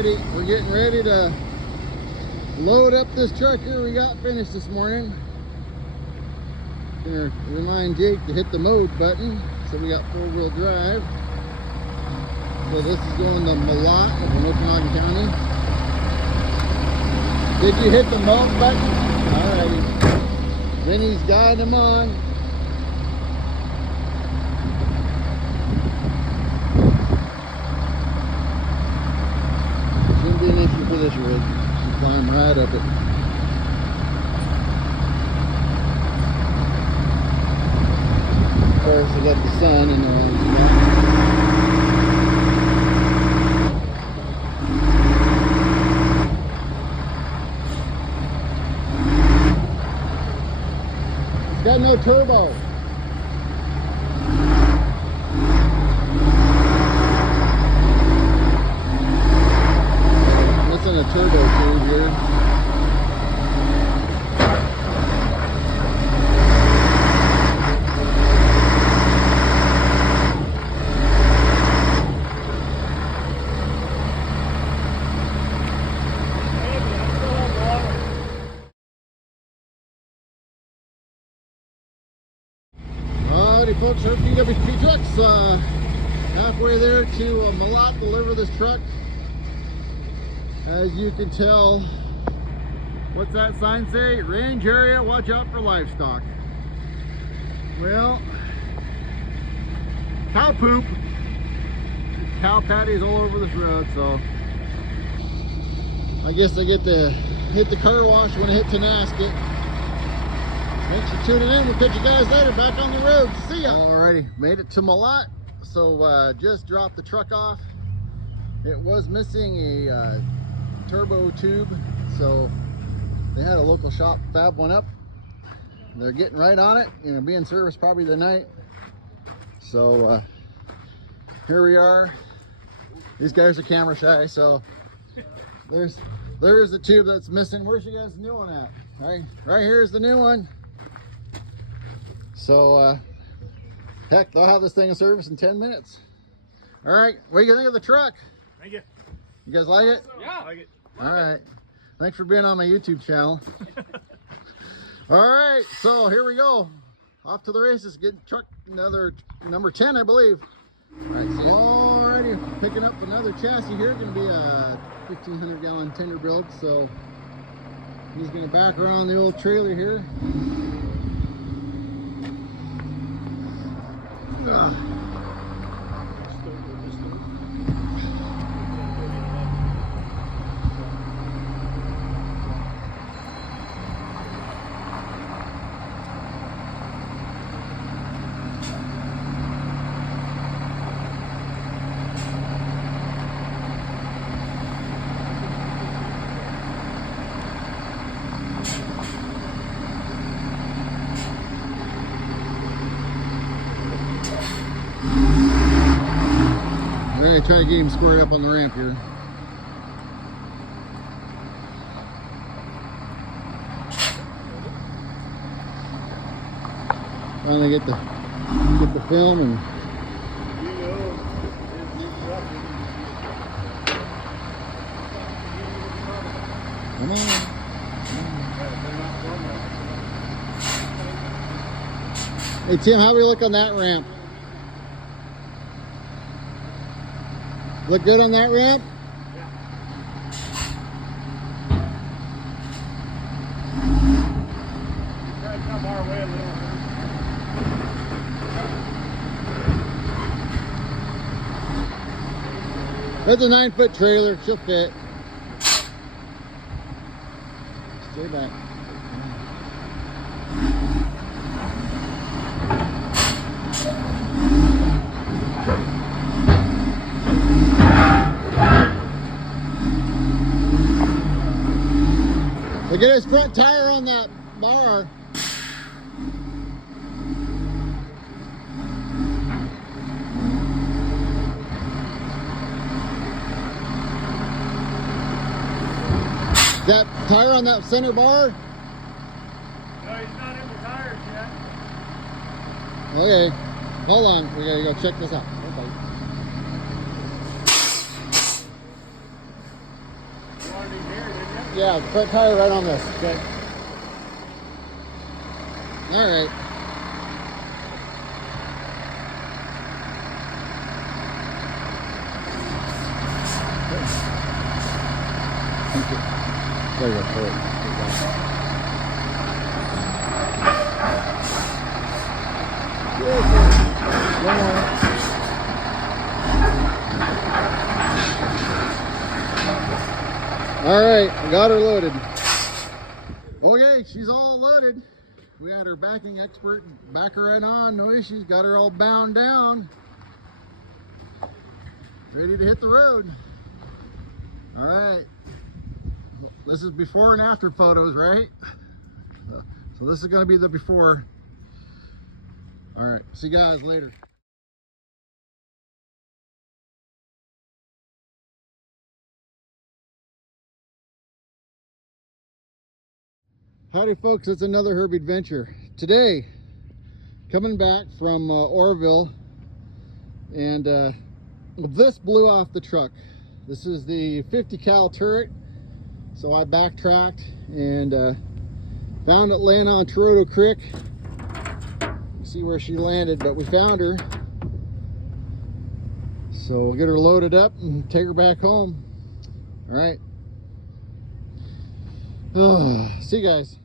Alrighty, we're getting ready to load up this truck here we got finished this morning. Gonna remind Jake to hit the mode button so we got 4-wheel drive. So this is going to Motley in Okanagan County. Did you hit the mode button? Alrighty. Vinny's guiding them on. Shouldn't be an issue for this rig. Should climb right up it. Of course, we got the sun and all. It's got no turbo. Missing a turbo tube here. Howdy folks, our BWP Trucks halfway there to Motley to deliver this truck. As you can tell, what's that sign say? Range area, watch out for livestock. Well, cow poop, cow patties all over this road, so I guess I get to hit the car wash when I hit Tenasket. Thanks for tuning in. We'll catch you guys later back on the road. See ya. Alrighty, made it to Motley. So just dropped the truck off. It was missing a turbo tube, so they had a local shop fab one up. They're getting right on it. You know, be in service probably tonight. So here we are. These guys are camera shy, so there's the tube that's missing. Where's you guys' new one at? Right here's the new one. So heck, they'll have this thing in service in 10 minutes. All right, what do you think of the truck? Thank you. You guys like it? Yeah, I like it. All right, thanks for being on my YouTube channel. All right, so here we go, off to the races. Getting truck another number 10, I believe. All right, see ya. Alrighty, picking up another chassis here. Gonna be a 1,500 gallon tender build, so he's gonna back around the old trailer here. We're gonna try to get him squared up on the ramp here. Finally get the film and come on. Hey Tim, how do we look on that ramp? Look good on that ramp? Yeah. Try to come our way a little bit. That's a 9-foot trailer, she'll fit. Stay back. Look at his front tire on that bar. Is that tire on that center bar? No, he's not in the tires yet. Okay, hold on. We gotta go check this out. Yeah, the front tire right on this. Okay. All right. Thank you. There you go. One more. All right, got her loaded. Okay, she's all loaded. We had our backing expert back her right on, no issues. Got her all bound down. Ready to hit the road. All right. This is before and after photos, right? So this is going to be the before. All right, see you guys later. Howdy folks, it's another Herbie Adventure. Today, coming back from Orville, and this blew off the truck. This is the 50 cal turret, so I backtracked and found it laying on Toronto Creek. You see where she landed, but we found her. So we'll get her loaded up and take her back home. All right. See you guys.